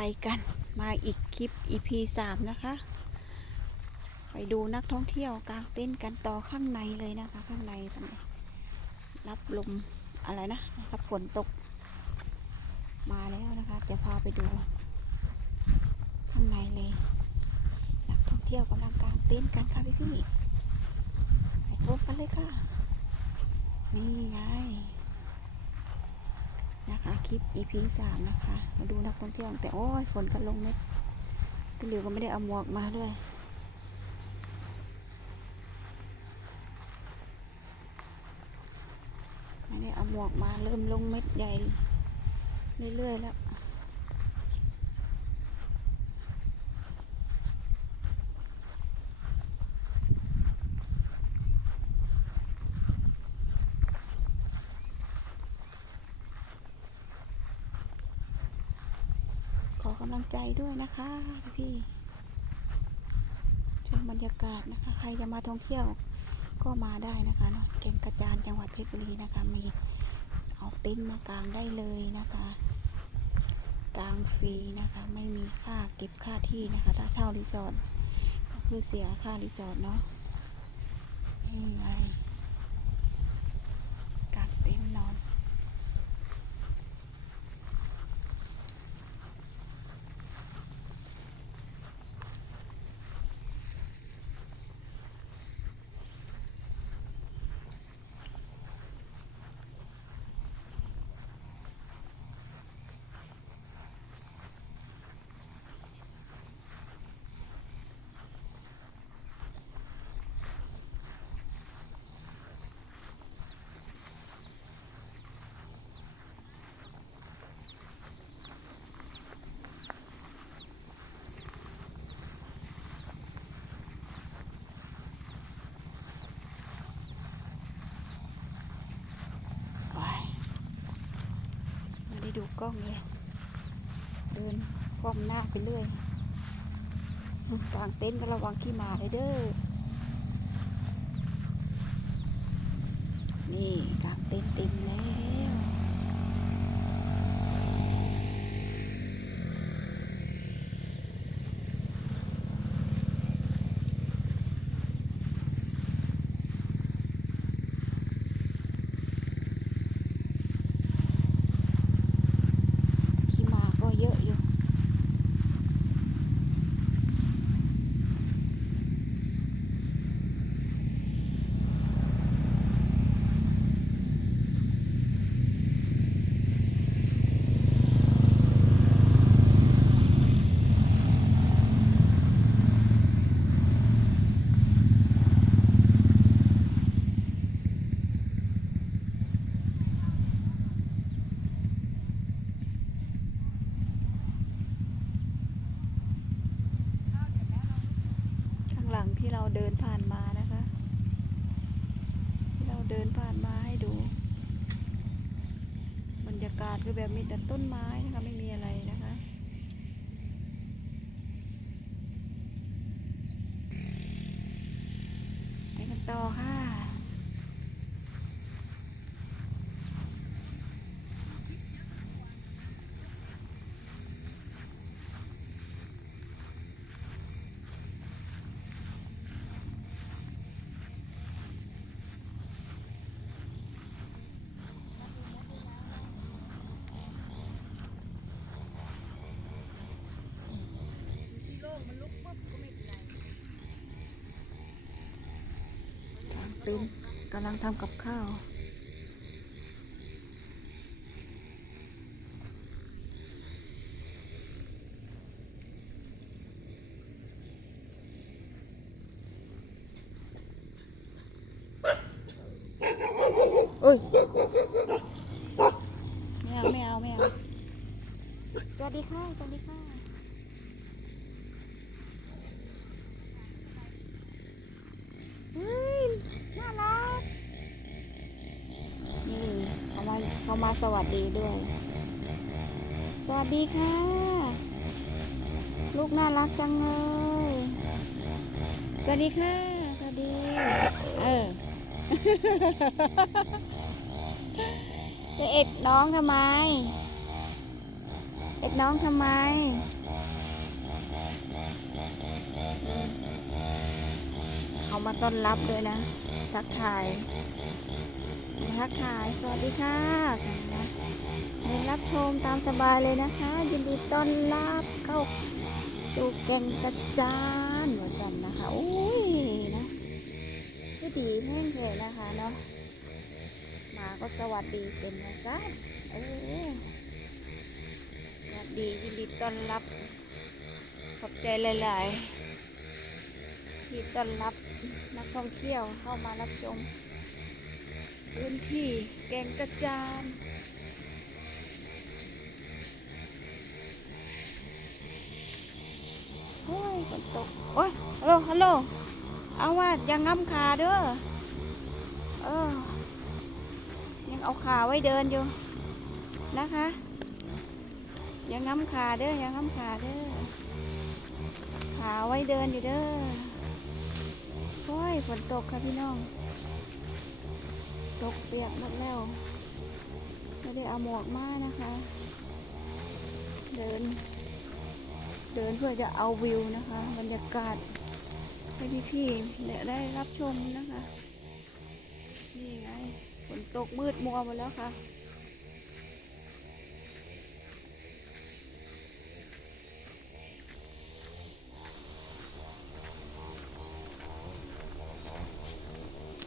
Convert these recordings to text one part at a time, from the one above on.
ไปกันมาอีกคลิป EP สามนะคะ ไปดูนักท่องเที่ยวกางเต้นกันต่อข้างในเลยนะคะ ข้างในตรงนี้รับลมอะไรนะรับฝนตก มาแล้วนะคะจะพาไปดู ข้างในเลย นักท่องเที่ยวกำลังกางเต้นกันค่ะพี่พี่ๆไปชมกันเลยค่ะ นี่ไง นะคะคลิป EP สามนะคะ มาดูนักท่องเที่ยวแต่โอ้ยฝนก็ลงเม็ดตุลิวก็ไม่ได้เอาหมวกมาด้วยไม่ได้เอาหมวกมาเริ่มลงเม็ดใหญ่เรื่อยๆแล้ว กำลังใจด้วยนะคะพี่ชมบรรยากาศนะคะ ใครจะมาท่องเที่ยวก็มาได้นะคะเนาะเก่งกระจานจังหวัดเพชรบุรีนะคะ มีเอาเต็นท์มากางได้เลยนะคะกางฟรีนะคะ ไม่มีค่าเก็บค่าที่นะคะ ถ้าเช่ารีสอร์ทก็คือเสียค่ารีสอร์ทเนาะนี่ไงกางเต็นท์นอน โอ้ยไม่ได้ดู กล้องเลยเดินก้มหน้าไปเรื่อยกลางเต็นท์ก็ระวังขี้หมาเลยเด้อ นี่กลางเต็นท์เต็มแล้ว ขี้หมาก็เยอะอยู่ ข้างหลัง ที่เราเดินผ่านมานะคะ ที่เราเดินผ่านมาให้ดู บรรยากาศคือแบบมีแต่ต้นไม้นะคะไม่มีอะไรนะคะไปกันต่อค่ะ ทาง ตึ้มกำลังทำกับข้าวโอ้ยไม่เอาไม่เอาไม่เอาสวัสดีค่ะ สวัสดีค่ะ เฮ้ย น่ารัก นี่ เขามาเขามาสวัสดีด้วย สวัสดีค่ะ ลูกน่ารักจังเลย สวัสดีค่ะ สวัสดี เออ จะเอ็ดน้องทำไม เอ็ดน้องทำไมเขามาต้อนรับด้วยนะ ทักทาย ทักทาย สวัสดีค่ะนะให้รับชมตามสบายเลยนะคะ ยินดีต้อนรับเข้าสู่แก่งกระจานหัวจันนะคะโอ้ยนะก็ดีแห้งเลยนะคะเนาะมาก็สวัสดีเป็นนะจ๊ะเออสวัสดียินดีต้อนรับ ขอบใจหลายๆที่ต้อนรับนักท่องเที่ยวเข้ามารับชม พื้นที่แกงกระจานโอ้ยฝนตก โอ้ยฮัลโหลฮัลโหลเอาว่าอย่างง้ำขาเด้อเออยังเอาขาไว้เดินอยู่นะคะยังง้ำขาเด้อยังง้ำขาเด้อขาไว้เดินอยู่เด้อโอ้ยฝนตกค่ะพี่น้อง ตกเปียกหมดแล้ว ไม่ได้เอาหมวกมานะคะ เดิน เดินเพื่อจะเอาวิวนะคะ บรรยากาศให้พี่ๆเนี่ยได้รับชมนะคะ นี่ไงฝนตกมืดมัวหมดแล้วค่ะ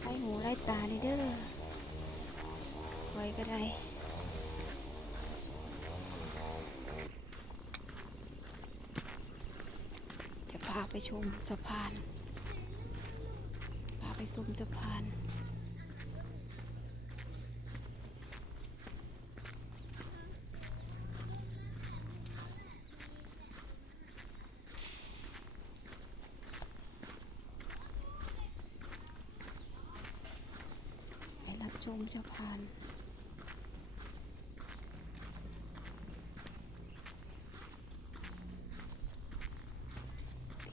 ไล่หูไล่ตานี่เด้อ อยก็ได้จะพาไปชมสะพาน พาไปชมสะพาน ไปรับชมสะพาน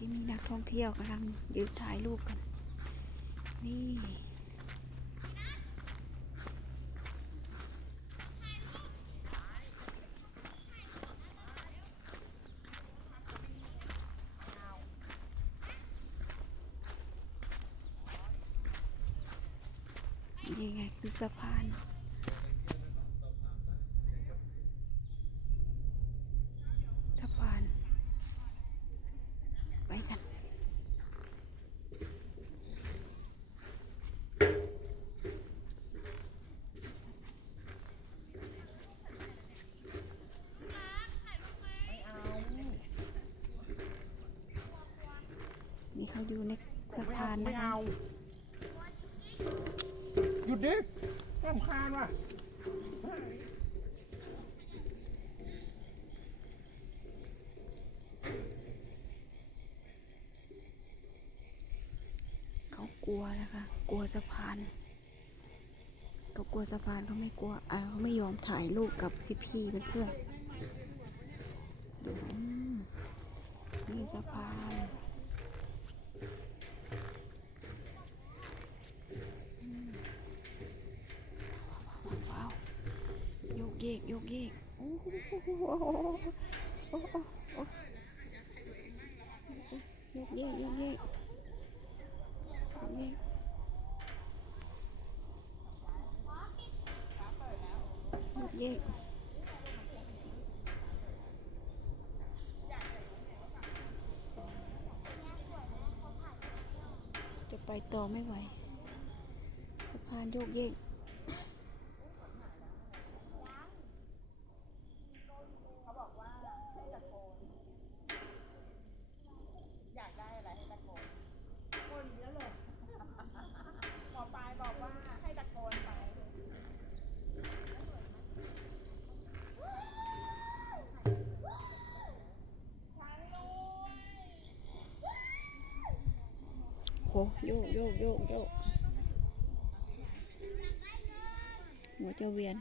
ที่มีนักท่องเที่ยวกำลังยืนถ่ายรูปกัน นี่ นี่ไงคือสะพาน สะพาน ไปกัน นี่เขาอยู่ในสะพานไม่นะคะเอา หยุดดิต้มคานว่ะเขากลัวนะคะกลัวสะพานเขากลัวสะพานเขาไม่กลัวอ่าเขาไม่ยอมถ่ายรูปกับพี่ๆเพื่อนๆดูอืมนี่สะพาน โยกเยกโยกเยกโอ้โหโอ้โหยกเยกโยกเยกนี่เย่จะไปต่อไม่ไหวสะพานโยกเยก โยกโยกโยกโยกหัวจะเวียน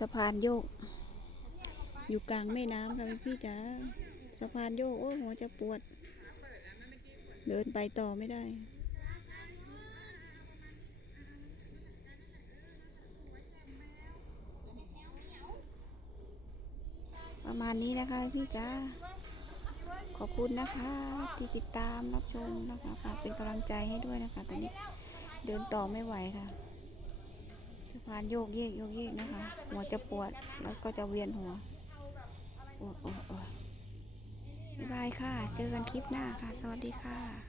สะพานโยก อยู่กลางแม่น้ำค่ะพี่จ๋าสะพานโยก โอ้หัวจะปวด เดินไปต่อไม่ได้ประมาณนี้นะคะพี่จ้า ขอบคุณนะคะที่ติดตามรับชมนะคะฝากเป็นกำลังใจให้ด้วยนะคะตอนนี้เดินต่อไม่ไหวค่ะสะพานโยกเยกโยกเยกนะคะ หัวจะปวดแล้วก็จะเวียนหัวโอ้โอ้โอ้บ๊ายบายค่ะ เจอกันคลิปหน้าค่ะ สวัสดีค่ะ